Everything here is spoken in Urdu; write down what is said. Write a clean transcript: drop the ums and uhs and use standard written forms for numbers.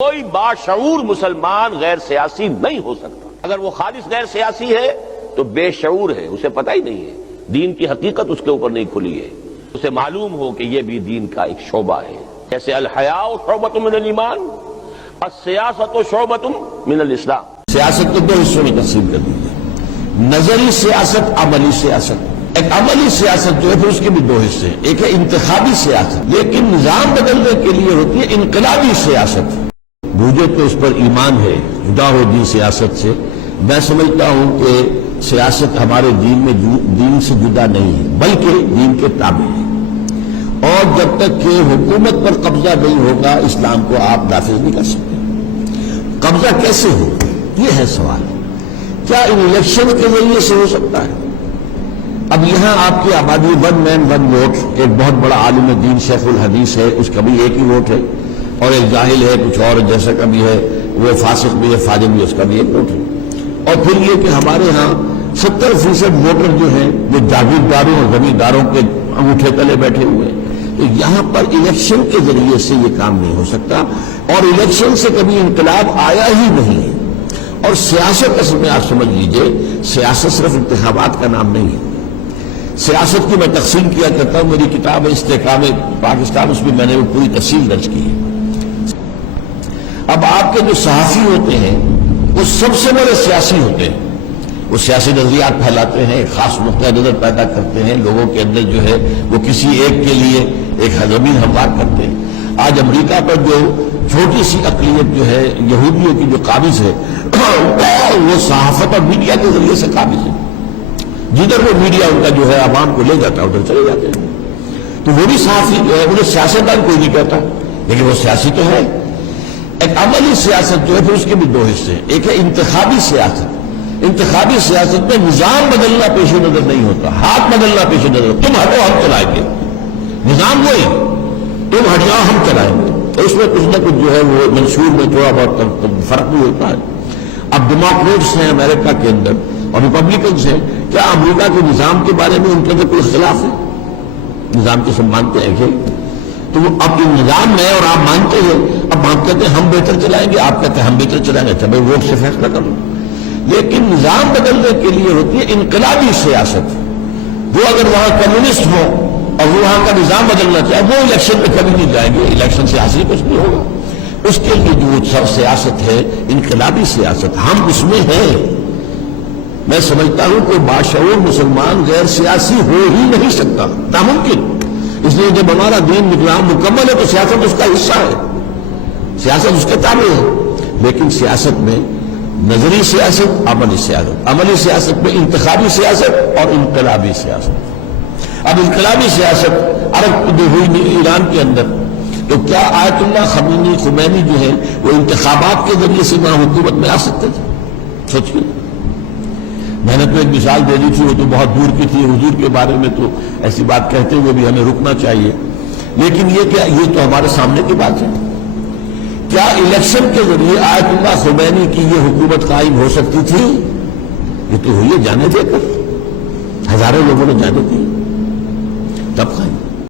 کوئی باشعور مسلمان غیر سیاسی نہیں ہو سکتا۔ اگر وہ خالص غیر سیاسی ہے تو بے شعور ہے، اسے پتہ ہی نہیں ہے، دین کی حقیقت اس کے اوپر نہیں کھلی ہے، اسے معلوم ہو کہ یہ بھی دین کا ایک شعبہ ہے۔ جیسے الحیاء شعبۃ من الایمان، السیاست شعبۃ من الاسلام۔ سیاست کو دو حصوں میں تقسیم کر دی ہے، نظری سیاست، عملی سیاست۔ ایک عملی سیاست جو ہے پھر اس کے بھی دو حصے، ایک ہے انتخابی سیاست، لیکن نظام بدلنے کے لیے ہوتی ہے انقلابی سیاست۔ مجھے تو اس پر ایمان ہے، جدا ہو دین سیاست سے۔ میں سمجھتا ہوں کہ سیاست ہمارے دین میں دین سے جدا نہیں ہے بلکہ دین کے تابع ہے، اور جب تک کہ حکومت پر قبضہ نہیں ہوگا اسلام کو آپ نافذ نہیں کر سکتے۔ قبضہ کیسے ہو، یہ ہے سوال۔ کیا ان الیکشن کے ذریعے سے ہو سکتا ہے؟ اب یہاں آپ کی آبادی ون مین ون ووٹ، ایک بہت بڑا عالم دین شیخ الحدیث ہے، اس کا بھی ایک ہی ووٹ ہے، اور ایک جاہل ہے کچھ اور جیسا کا بھی ہے، وہ فاسق بھی ہے فاجر بھی ہے، اس کا بھی ایک ووٹ ہے۔ اور پھر یہ کہ ہمارے ہاں 70% ووٹر جو ہیں وہ جاگیرداروں اور زمینداروں کے انگوٹھے تلے بیٹھے ہوئے ہیں۔ تو یہاں پر الیکشن کے ذریعے سے یہ کام نہیں ہو سکتا، اور الیکشن سے کبھی انقلاب آیا ہی نہیں ہے۔ اور سیاست اصل میں آپ سمجھ لیجئے، سیاست صرف انتخابات کا نام نہیں ہے۔ سیاست کی میں تقسیم کیا کرتا ہوں، میری کتاب ہے استحکام پاکستان، اس میں میں نے وہ پوری تفصیل درج کی ہے۔ اب آپ کے جو صحافی ہوتے ہیں وہ سب سے بڑے سیاسی ہوتے ہیں، وہ سیاسی نظریات پھیلاتے ہیں، ایک خاص نقطہ نظر پیدا کرتے ہیں، لوگوں کے اندر جو ہے وہ کسی ایک کے لیے ایک زمین ہموار کرتے ہیں۔ آج امریکہ پر جو چھوٹی سی اقلیت جو ہے یہودیوں کی جو قابض ہے وہ صحافت اور میڈیا کے ذریعے سے قابض ہے۔ جدھر وہ میڈیا ان کا جو ہے عوام کو لے جاتا ہے ادھر چلے جاتے ہیں۔ تو وہ بھی صحافی جو ہے، انہیں سیاستدان کوئی نہیں کہتا، لیکن وہ سیاسی تو ہے۔ ایک عملی سیاست جو ہے پھر اس کے بھی دو حصے، ایک ہے انتخابی سیاست۔ انتخابی سیاست میں نظام بدلنا پیش نظر نہیں ہوتا، ہاتھ بدلنا پیش نظر ہوتا، تم ہٹو ہم چلائیں گے، نظام وہی، تم ہٹ جاؤ ہم چلائیں گے۔ اس میں کچھ نہ کچھ جو ہے وہ منشور میں تھوڑا بہت فرق بھی ہوتا ہے۔ اب ڈیموکریٹس ہیں امریکہ کے اندر اور ریپبلکنز ہیں، کیا امریکہ کے نظام کے بارے میں ان کے اندر کوئی اختلاف ہے؟ نظام کے سب مانتے ہیں کہ تو وہ اب نظام ہے اور آپ مانتے ہیں، اب آپ کہتے ہیں ہم بہتر چلائیں گے، آپ کہتے ہیں ہم بہتر چلائیں گے، اچھا بھائی ووٹ سے فیصلہ کر لو۔ لیکن نظام بدلنے کے لیے ہوتی ہے انقلابی سیاست۔ وہ اگر وہاں کمیونسٹ ہو اور وہ وہاں کا نظام بدلنا چاہے، وہ الیکشن میں کبھی نہیں جائیں گے، الیکشن سے حاصل کچھ نہیں ہوگا۔ اس کے لیے جو سیاست ہے انقلابی سیاست، ہم اس میں ہیں۔ میں سمجھتا ہوں کہ باشعور مسلمان غیر سیاسی ہو ہی نہیں سکتا، ناممکن۔ اس لیے جب ہمارا دین نظام مکمل ہے تو سیاست اس کا حصہ ہے، سیاست اس کے تابع ہے۔ لیکن سیاست میں نظری سیاست، عملی سیاست، عملی سیاست میں انتخابی سیاست اور انقلابی سیاست۔ اب انقلابی سیاست عرب جو ہوئی ایران کے اندر، تو کیا آیت اللہ خمینی جو ہے وہ انتخابات کے ذریعے سے وہاں حکومت میں آ سکتے تھے؟ سوچیے، میں نے تو ایک مثال دے دی تھی، وہ تو بہت دور کی تھی، حضور کے بارے میں تو ایسی بات کہتے ہوئے بھی ہمیں رکنا چاہیے، لیکن یہ تو ہمارے سامنے کی بات ہے۔ کیا الیکشن کے ذریعے آیت اللہ خمینی کی یہ حکومت قائم ہو سکتی تھی؟ یہ تو ہوئی ہے جانے دے کر، ہزاروں لوگوں نے جانے دی، تب قائم۔